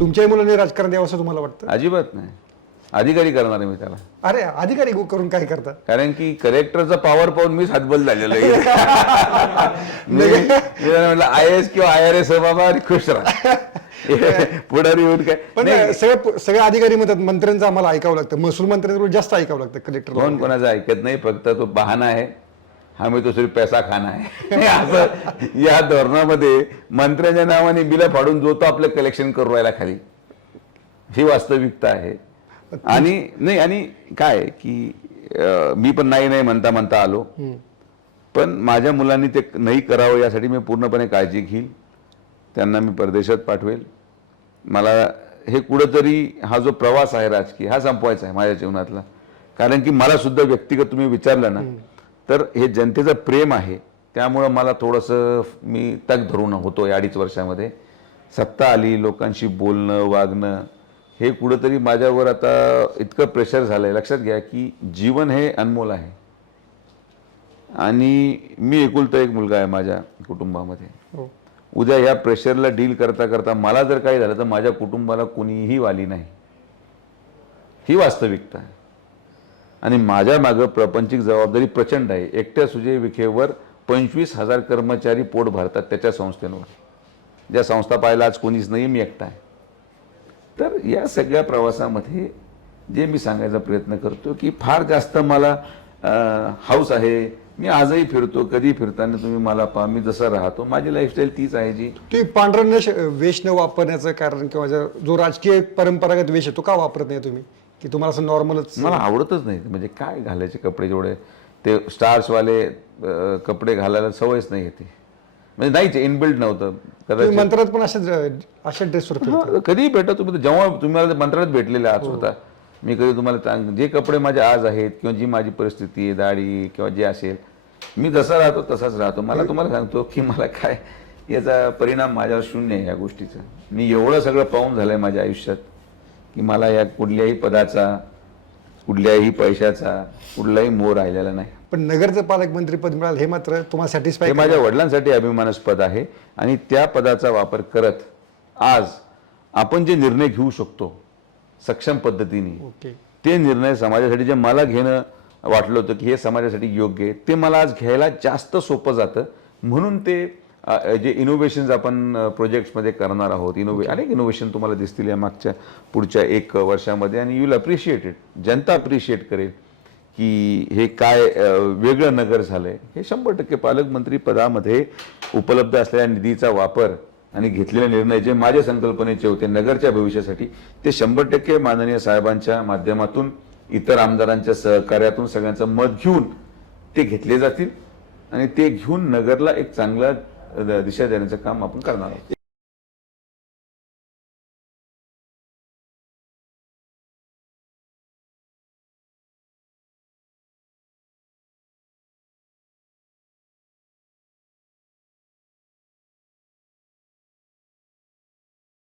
तुमच्याही मुलांनी राजकारण द्यावं असं तुम्हाला वाटतं? अजिबात नाही. अधिकारी करणार आहे मी त्याला. अरे अधिकारी करून काय करता? कारण की कलेक्टरचा पॉवर पाहून मीच हातबल झालेलो आहे. मी मी म्हटलं आय एस किंवा आय आर एस बाबा आणि खुश राहा. पुढारी येऊन काय पण सगळे सगळे अधिकारी म्हणतात मंत्र्यांचं आम्हाला ऐकावं लागतं. महसूल मंत्र्यांचं जास्त ऐकावं लागतं कलेक्टर कोण कोणाचं ऐकत नाही फक्त तो बहाना आहे. आम्ही तो सिर्फ पैसा खाना आहे. असं या धोरणामध्ये मंत्र्यांच्या नावाने बिलं फाडून जो तो आपलं कलेक्शन करू राहिला खाली. ही वास्तविकता आहे. आणि नाही आणि काय की अं, मी पण नाही नाही म्हणता म्हणता आलो. पण माझ्या मुलांनी ते नाही करावं यासाठी मी पूर्णपणे काळजी घेईल. त्यांना मी परदेशात पाठवेल. मला हे कुठंतरी हा जो प्रवास आहे राजकीय हा संपवायचा आहे माझ्या जीवनातला. कारण की मला सुद्धा व्यक्तिगत तुम्ही विचारलं ना तर हे जनतेचं प्रेम आहे. त्यामुळं मला थोडंसं मी तग धरून होतो या अडीच वर्षामध्ये. सत्ता आली लोकांशी बोलणं वागणं हे कुठंतरी माझ्यावर आता इतकं प्रेशर झालंय. लक्षात घ्या की जीवन हे अनमोल आहे. आणि मी एकुलता एक मुलगा आहे माझ्या कुटुंबामध्ये. हो. उद्या ह्या प्रेशरला डील करता करता मला जर काही झालं तर माझ्या कुटुंबाला कोणीही वाली नाही. ही वास्तविकता आहे. आणि माझ्या मागं प्रपंचिक जबाबदारी प्रचंड आहे. एकट्या सुजय विखेवर पंचवीस हजार कर्मचारी पोट भरतात त्याच्या संस्थेवर. ज्या संस्था पाहायला आज कोणीच नाही मी एकटा आहे. तर या सगळ्या प्रवासामध्ये जे मी सांगायचा प्रयत्न करतो की फार जास्त मला हाऊस आहे. मी आजही फिरतो कधी फिरताना तुम्ही मला पहा मी जसं राहतो माझी लाईफस्टाईल तीच आहे जी. तुम्ही पांढरं न वेश न वापरण्याचं कारण किंवा जो जो राजकीय परंपरागत वेश आहे तो का वापरत नाही तुम्ही? की तुम्हाला असं नॉर्मलच मला आवडतच नाही. म्हणजे काय घालायचे कपडे जेवढे? ते स्टार्सवाले अं, कपडे घालायला सवयच नाही येते. म्हणजे नाहीच इनबिल्ड नव्हतं. तुम्ही कदाचित मंत्रात पण अशाच अशा ड्रेसवर फिरता. हा, कधीही भेटा तुम्ही तर जेव्हा तुम्ही मला मंत्रात भेटलेले आहात स्वतः मी कधी तुम्हाला सांग जे कपडे माझे आज आहेत किंवा जी माझी परिस्थिती आहे दाढी किंवा जे असेल मी जसा राहतो तसाच राहतो. मला तुम्हाला सांगतो की मला काय याचा परिणाम माझ्यावर शून्य आहे या गोष्टीचा. मी एवढं सगळं पाहून झालंय माझ्या आयुष्यात. की मला या कुठल्याही पदाचा कुठल्याही पैशाचा कुठलाही मोह राहिलेला नाही. पण नगरचं पालकमंत्री पद मिळालं हे मात्र तुम्हाला सॅटिस्फाय हे माझ्या वडिलांसाठी अभिमानास्पद आहे आणि त्या पदाचा वापर करत आज आपण जे निर्णय घेऊ शकतो सक्षम पद्धतीने ओके. ते निर्णय समाजासाठी जे मला घेणं वाटलं होतं की हे समाजासाठी योग्य आहे ते मला आज घ्यायला जास्त सोपं जातं. म्हणून ते जे इनोव्हेशन्स आपण प्रोजेक्ट्समध्ये करणार आहोत इनोव्हे अनेक इनोव्हेशन तुम्हाला दिसतील या मागच्या पुढच्या एक वर्षामध्ये आणि यू विल अप्रिशिएट इट जनता अप्रिशिएट करेल की हे काय वेगळं नगर झालंय. हे शंभर टक्के पालकमंत्री पदामध्ये उपलब्ध असलेल्या निधीचा वापर आणि घेतलेले निर्णय जे माझ्या संकल्पनेचे होते नगरच्या भविष्यासाठी ते शंभर टक्के माननीय साहेबांच्या माध्यमातून इतर आमदारांच्या सहकार्यातून सगळ्यांचं मत घेऊन ते घेतले जातील आणि ते घेऊन नगरला एक चांगला दिशा देण्याचं काम आपण करणार आहोत.